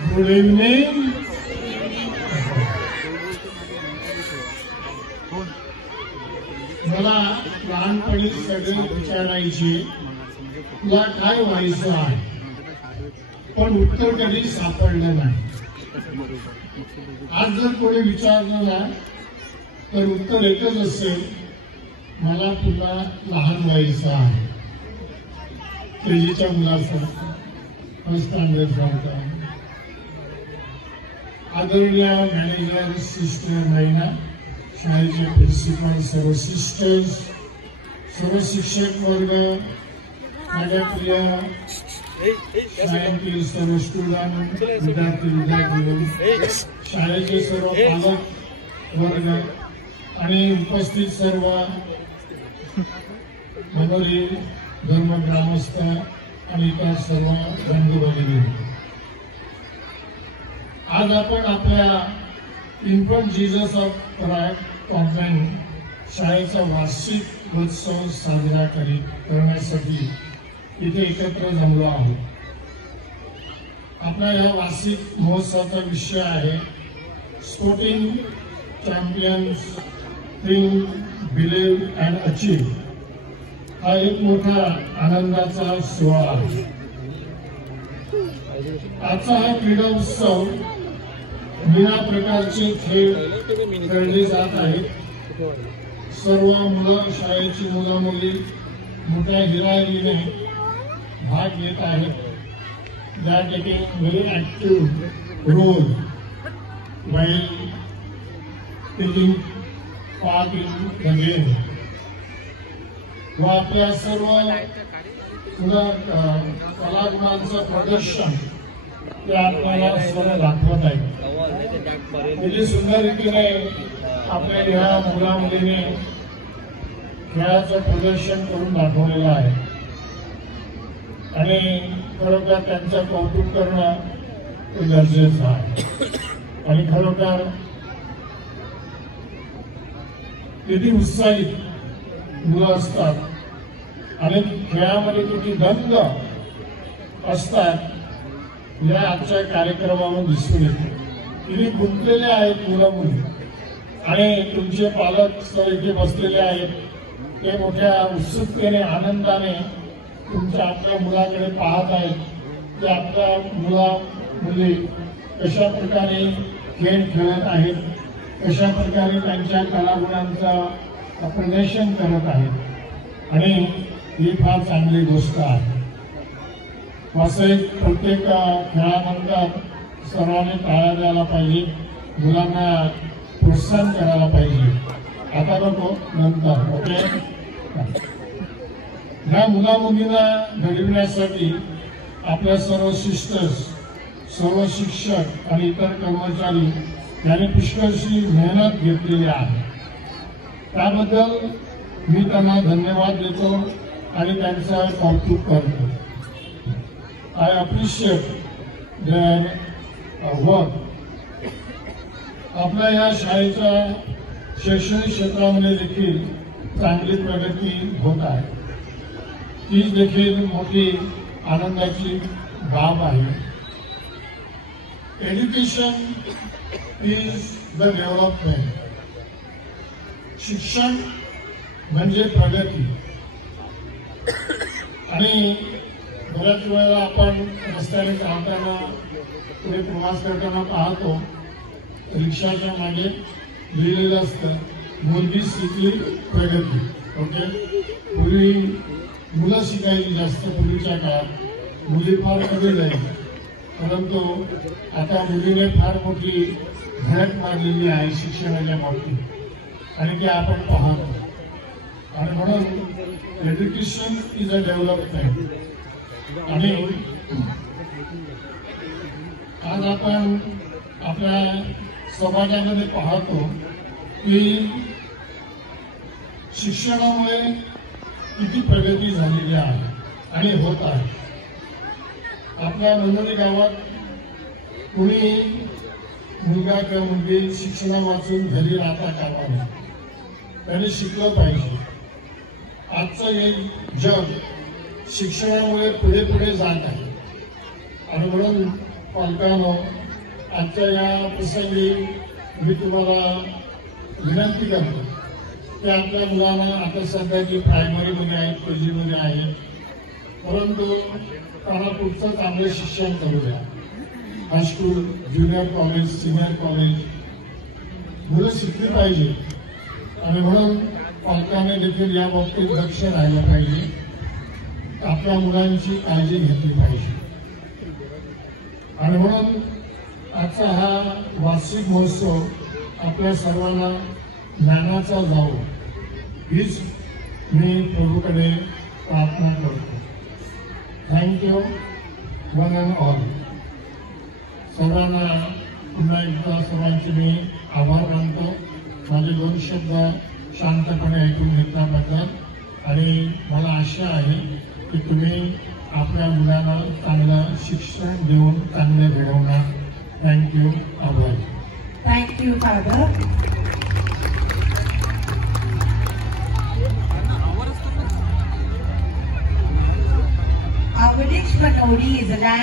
Good evening. मला लहानपणी सगळे विचारायचे तुला काय व्हायचं आहे, पण उत्तर कधी सापडलं नाही. आज जर कोणी विचारलं ना तर उत्तर एकच असेल, मला तुला लहान व्हायचं आहे. केजीच्या मुलासारखं, फर्स्ट स्टँडर्ड सारखं. आदरणीय मॅनेजर सिस्टर महिना, शाळेचे प्रिन्सिपल, सर्व सिस्टर्स, सर्व शिक्षक वर्ग, माझ्या प्रिय शाळेतील सर्व स्टुडंट, विद्यार्थी, शाळेचे सर्व पालक वर्ग आणि उपस्थित सर्व मनोरी धर्म ग्रामस्थ आणि इतर सर्व बंधू भगिनी, आज आपण आपल्या infant Jesus of Christ convent शाळेचा वार्षिक उत्सव साजरा करण्यासाठी इथे एकत्र जमलो आहोत. आपल्या या वार्षिक महोत्सवाचा विषय आहे sporting champions think, believe and achieve. हा एक मोठा आनंदाचा सोहळा आहे. आजचा हा क्रीडा उत्सव विविध प्रकारचे खेळ खेळले जात आहेत. सर्व मुलं, शाळेची मुलं मुली मोठ्या हिरारीने भाग घेत आहेत. They are taking very active role while taking part in the game. व आपल्या सर्व कलागुणांचं प्रदर्शन ते आपल्याला सर्व दाखवत आहे. म्हणजे सुंदर रीतीने आपल्या ह्या मुला मुलीने खेळाचं प्रदर्शन करून दाखवलेलं आहे आणि खरोखर त्यांचं कौतुक करणं गरजेचं आहे. आणि खरोखर किती उत्साहित मुलं असतात आणि खेळामध्ये किती दंग असतात या आजच्या कार्यक्रमावर दिसून येते. किती गुंतलेले आहेत मुलं मुली आणि तुमचे पालक सर इथे बसलेले आहेत. ते मोठ्या उत्सुकतेने आनंदाने तुमच्या आपल्या मुलाकडे पाहत आहेत की आपल्या मुला मुली कशा प्रकारे खेळ खेळत आहेत, कशा प्रकारे त्यांच्या कलागुणांचं प्रदर्शन करत आहेत. आणि ही फार चांगली गोष्ट आहे. वास्तविक प्रत्येक खेळानंतर सर्वांनी टाळ्या द्यायला पाहिजे, मुलांना प्रोत्साहन करायला पाहिजे. आता नको, नंतर. ओके. ह्या मुला मुलींना घडविण्यासाठी आपल्या सर्व सिस्टर्स, सर्व शिक्षक आणि इतर कर्मचारी यांनी पुष्कळशी मेहनत घेतलेली आहे. त्याबद्दल मी त्यांना धन्यवाद देतो आणि त्यांचं कौतुक करतो. I appreciate their work. आपल्या या शाळेच्या शैक्षणिक क्षेत्रामध्ये देखील चांगली प्रगती होत आहे. ती देखील मोठी आनंदाची बाब आहे. Education is the development. शिक्षण म्हणजे प्रगती. आणि बऱ्याच वेळेला आपण रस्त्याने चालताना, पुढे प्रवास करताना पाहतो रिक्षाच्या मागे लिहिलेलं असतं मुलगी शिकली प्रगती. ओके. पूर्वी मुलं शिकायची जास्त, पूर्वीच्या काळात मुली फार कमी जाईल, परंतु आता मुलीने फार मोठी धडक मारलेली आहे शिक्षणाच्या बाबतीत आणि ते आपण पाहतो. आणि म्हणून एज्युकेशन इज अ डेव्हलपमेंट. आणि आज आपण आपल्या समाजामध्ये पाहतो की शिक्षणामुळे किती प्रगती झालेली आहे आणि होत आहे. आपल्या नंदोली गावात कुणी मुलगा किंवा मुलगी शिक्षणा वाचून घरी राहता कामा नये. त्यांनी शिकलं पाहिजे. आजचं हे जग शिक्षणामुळे पुढे पुढे जात आहे आणि म्हणून पालकांनो, आजच्या या प्रसंगी मी तुम्हाला विनंती करतो की आपल्या मुलांना आता सध्या जी प्रायमरीमध्ये आहेत, केजी मध्ये आहेत, परंतु त्यांना पुढचं चांगलं शिक्षण करू द्या. High school, junior college, senior college मुलं शिकली पाहिजे आणि म्हणून पालकांनी देखील या बाबतीत लक्ष राहिलं पाहिजे. आपल्या मुलांची काळजी घेतली पाहिजे आणि म्हणून आजचा हा वार्षिक महोत्सव आपल्या सर्वांना ज्ञानाचा जावो हीच मी प्रभूकडे प्रार्थना करतो. Thank you one and all. सर्वांना पुन्हा एकदा सर्वांचे मी आभार मानतो. माझे 2 शब्द शांतपणे ऐकून घेतल्याबद्दल आणि मला आशा आहे की तुम्ही आपल्या मुलांना चांगलं शिक्षण देऊन चांगले घडवणार. थँक्यू. आभार. Thank you father. Our next Manori is a